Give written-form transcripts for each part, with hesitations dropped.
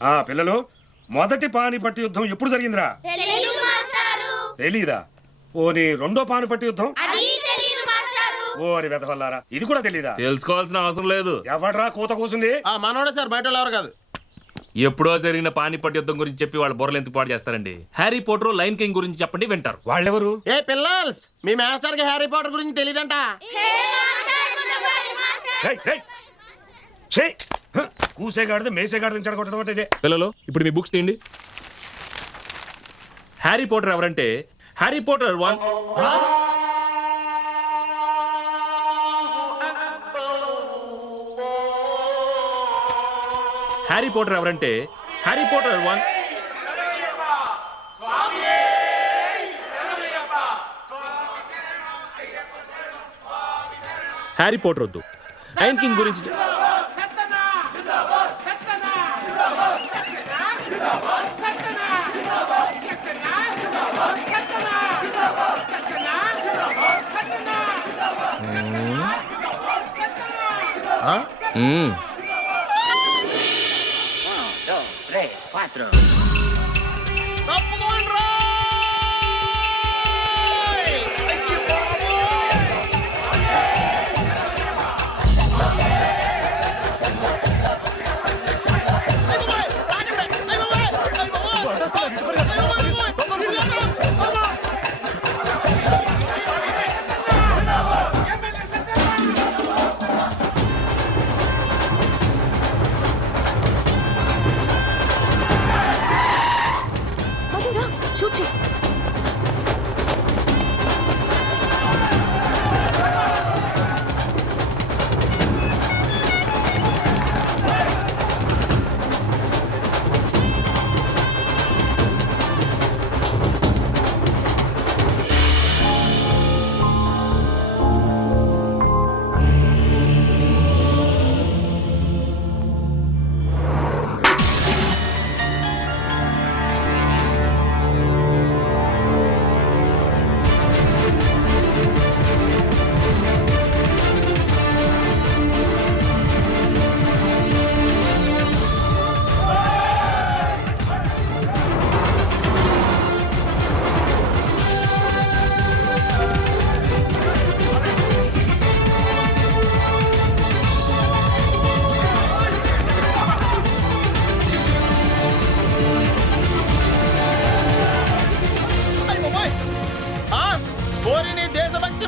పిల్లలు, మొదటి పానిపట్టు యుద్ధం ఎప్పుడు జరిగిందిరా? తెలీదా? ఓని రెండో పానిపట్టు యుద్ధం? ఓరి వెతవల్లారా, ఇది కూడా తెలీదా? తెలుసుకోవాల్సిన అవసరం లేదు. ఎవడ్రా కూత కూసింది? మనోడే సార్, బయట ఎవరు కాదు. ఎప్పుడో జరిగిన పానిపట్ యుద్ధం గురించి చెప్పి వాళ్ళ బుర్రలు ఎందుకు పాడు చేస్తారండి? హ్యారీ పోటర్, లైన్ కింగ్ గురించి చెప్పండి, వింటారు. వాళ్ళెవరు? ఏ పిల్లల్స్, మీ మాస్టర్ కి హ్యారీ పాటర్ గురించి తెలియదంట. కూసేగాడిది మేసేగాడిది చెడగొట్టడం అంటే ఇదే. పిల్లలు, ఇప్పుడు మీ బుక్స్ తీయండి. హ్యారీ పోటర్ ఎవరంటే హ్యారీ పోటర్ 1. హ్యారీ పోటర్ ఎవరంటే హ్యారీ పోటర్ 1. హ్యారీ పోటర్ వద్దు, లయన్ కింగ్ గురించి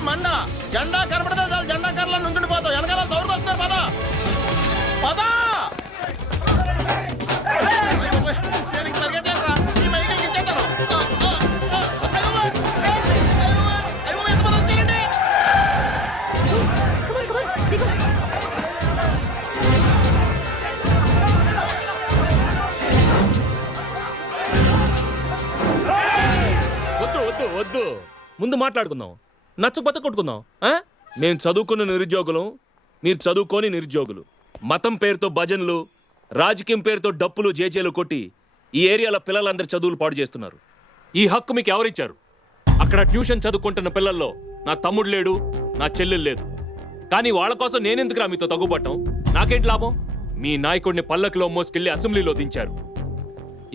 మండ జెండా కనపడితే చాలు, జెండా కర్రలో నుంచుండి పోతావు. వెనకాల దౌరుకు వస్తున్నారు. పద పద. వద్దు వద్దు వద్దు, ముందు మాట్లాడుకుందాం. నచ్చకపోతే కొట్టుకుందాం. నేను చదువుకున్న నిరుద్యోగులు, మీరు చదువుకోని నిరుద్యోగులు. మతం పేరుతో భజనలు, రాజకీయం పేరుతో డప్పులు జేజేలు కొట్టి ఈ ఏరియాలో పిల్లలందరి చదువులు పాడు చేస్తున్నారు. ఈ హక్కు మీకు ఎవరిచ్చారు? అక్కడ ట్యూషన్ చదువుకుంటున్న పిల్లల్లో నా తమ్ముడు లేడు, నా చెల్లెలు లేదు. కానీ వాళ్ళ కోసం నేనెందుకురా మీతో తగ్గుపట్టం? నాకేంటి లాభం? మీ నాయకుడిని పల్లకిలో మోసుకెళ్లి అసెంబ్లీలో దించారు.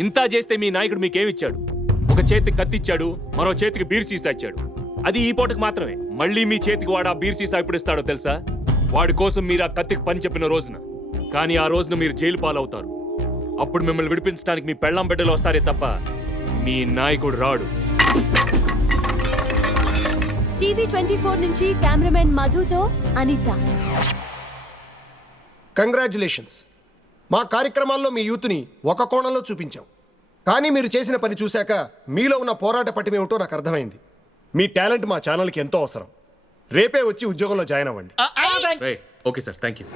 ఇంత చేస్తే మీ నాయకుడు మీకేమిచ్చాడు? ఒక చేతికి కత్తిచ్చాడు, మరో చేతికి బీర్ సీసా ఇచ్చాడు. అది ఈ పూటకు మాత్రమే. మళ్ళీ మీ చేతికి వాడు ఆ బీర్ సీసా ఎప్పుడు ఇస్తాడో తెలుసా? వాడి కోసం మీరు ఆ కత్తికి పని చెప్పిన రోజున. కానీ ఆ రోజున మీరు జైలు పాలవుతారు. అప్పుడు మిమ్మల్ని విడిపించడానికి మీ పెళ్ళాం బిడ్డలు వస్తారే తప్ప మీ నాయకుడు రాడు. టీవీ 24 నుంచి కెమెరామెన్ మధుతో అనిత. కంగ్రాచ్యులేషన్స్. మా కార్యక్రమాల్లో మీ యూత్ని ఒక కోణంలో చూపించాం. కానీ మీరు చేసిన పని చూశాక మీలో ఉన్న పోరాట పటిమేమిటో నాకు అర్థమైంది. మీ టాలెంట్ మా ఛానల్కి ఎంతో అవసరం. రేపే వచ్చి ఉద్యోగంలో జాయిన్ అవ్వండి. Okay sir, thank you.